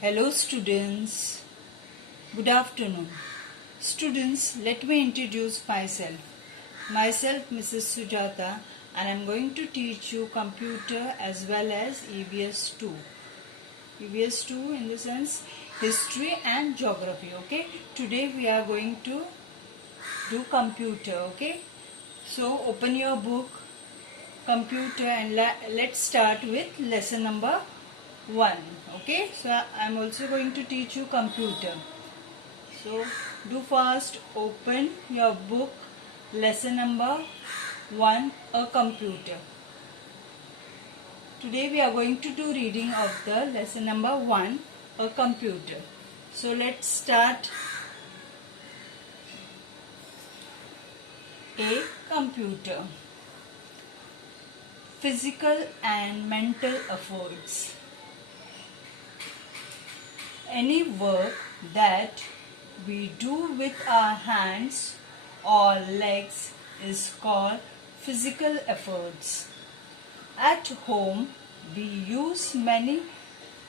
Hello students, good afternoon. Students, let me introduce myself. Myself Mrs. Sujata, and I am going to teach you computer as well as EVS 2. EVS 2 in the sense history and geography, okay? Today we are going to do computer, okay? So open your book, computer, and let's start with lesson number 1. Okay, so I am also going to teach you computer. So do fast, open your book, lesson number 1, a computer. Today we are going to do reading of the lesson number 1, a computer. So let's start. A computer. Physical and mental efforts. Any work that we do with our hands or legs is called physical efforts. At home, we use many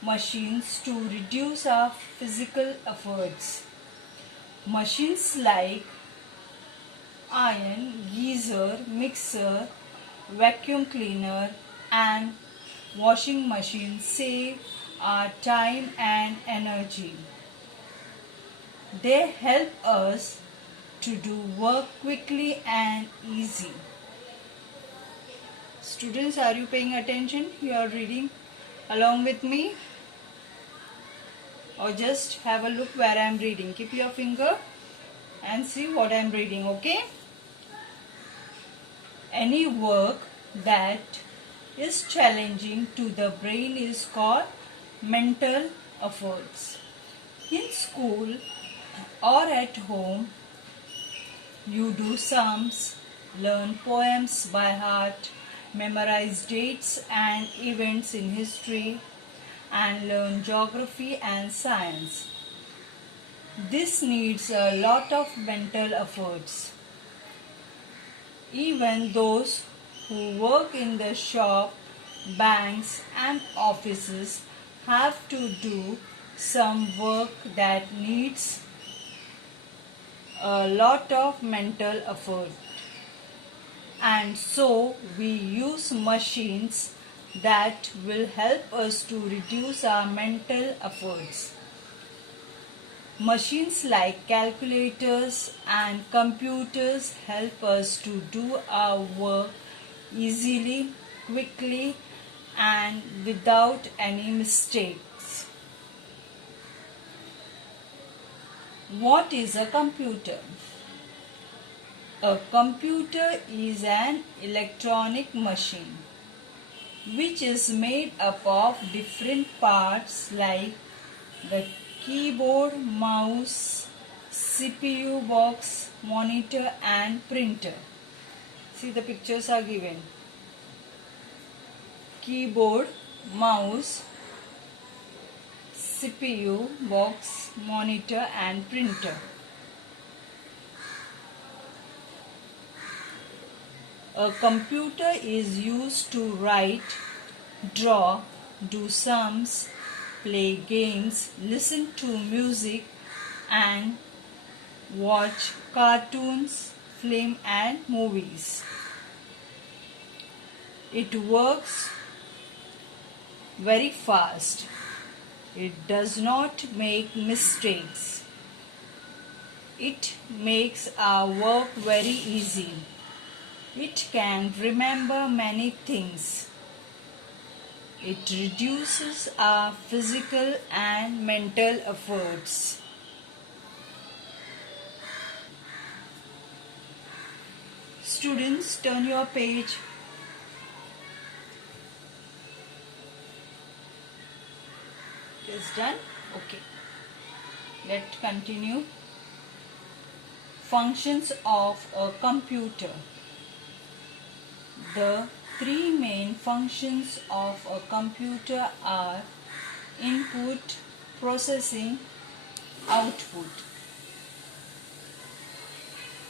machines to reduce our physical efforts. Machines like iron, geyser, mixer, vacuum cleaner and washing machine save our time and energy. They help us to do work quickly and easy. Students, are you paying attention? You are reading along with me? Or just have a look where I am reading. Keep your finger and see what I am reading, okay? Any work that is challenging to the brain is called mental efforts. In school or at home, you do sums, learn poems by heart, memorize dates and events in history, and learn geography and science. This needs a lot of mental efforts. Even those who work in the shop, banks and offices have to do some work that needs a lot of mental effort. And so we use machines that will help us to reduce our mental efforts. Machines like calculators and computers help us to do our work easily, quickly and without any mistakes. What is a computer? A computer is an electronic machine which is made up of different parts like the keyboard, mouse, CPU box, monitor and printer. See, the pictures are given. Keyboard, mouse, CPU box, monitor and printer. A computer is used to write, draw, do sums, play games, listen to music and watch cartoons, film and movies. It works very fast. It does not make mistakes. It makes our work very easy. It can remember many things. It reduces our physical and mental efforts. Students, turn your page. Is done? Okay. Let's continue. Functions of a computer. The three main functions of a computer are input, processing, output.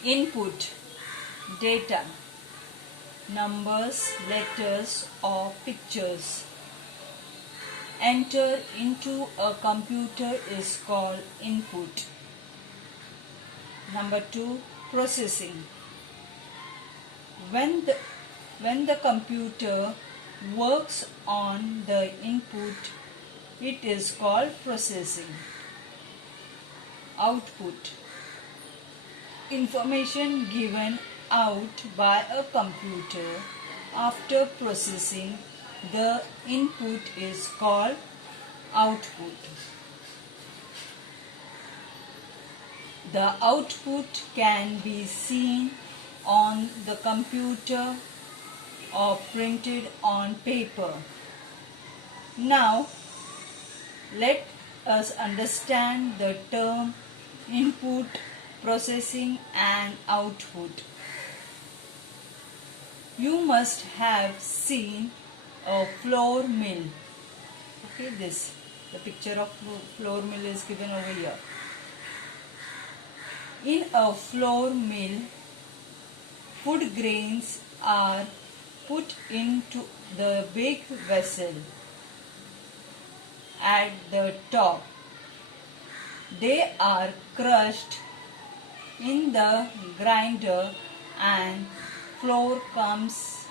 Input, data, numbers, letters or pictures. enter into a computer is called input. Number 2, processing. When the computer works on the input, it is called processing. Output. Information given out by a computer after processing the input is called output. The output can be seen on the computer or printed on paper. Now, let us understand the term input, processing and output. You must have seen a flour mill. Okay, the picture of flour mill is given over here. In a flour mill, food grains are put into the big vessel at the top. They are crushed in the grinder and flour comes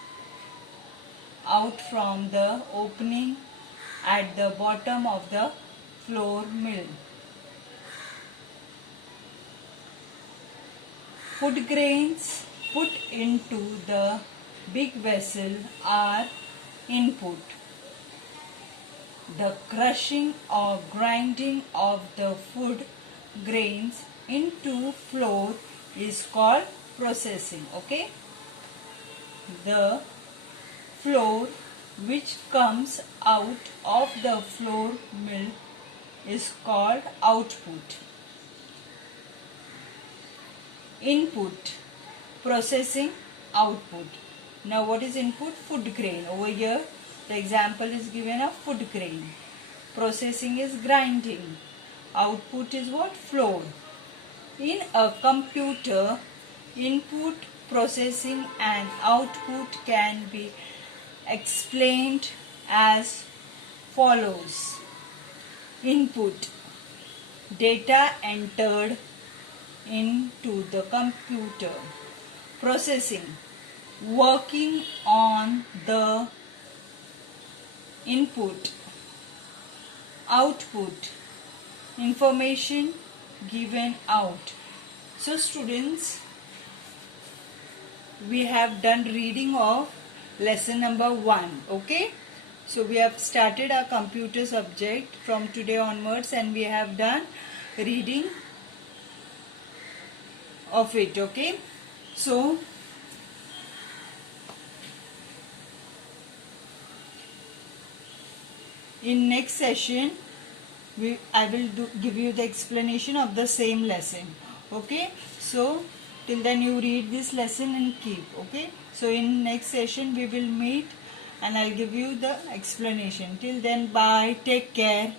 out from the opening at the bottom of the flour mill. Food grains put into the big vessel are input. The crushing or grinding of the food grains into flour is called processing. Okay? The flour which comes out of the flour mill is called output. Input, processing, output. Now what is input? Food grain. Over here the example is given of food grain. Processing is grinding. Output is what? Flour. In a computer, input, processing and output can be explained as follows. Input, data entered into the computer. Processing, working on the input. Output, information given out. So students, we have done reading of lesson number 1. Okay, so we have started our computer subject from today onwards and we have done reading of it. Okay, so in next session I will give you the explanation of the same lesson. Okay, so till then you read this lesson and keep. Okay, so in next session we will meet and I'll give you the explanation. Till then, bye, take care.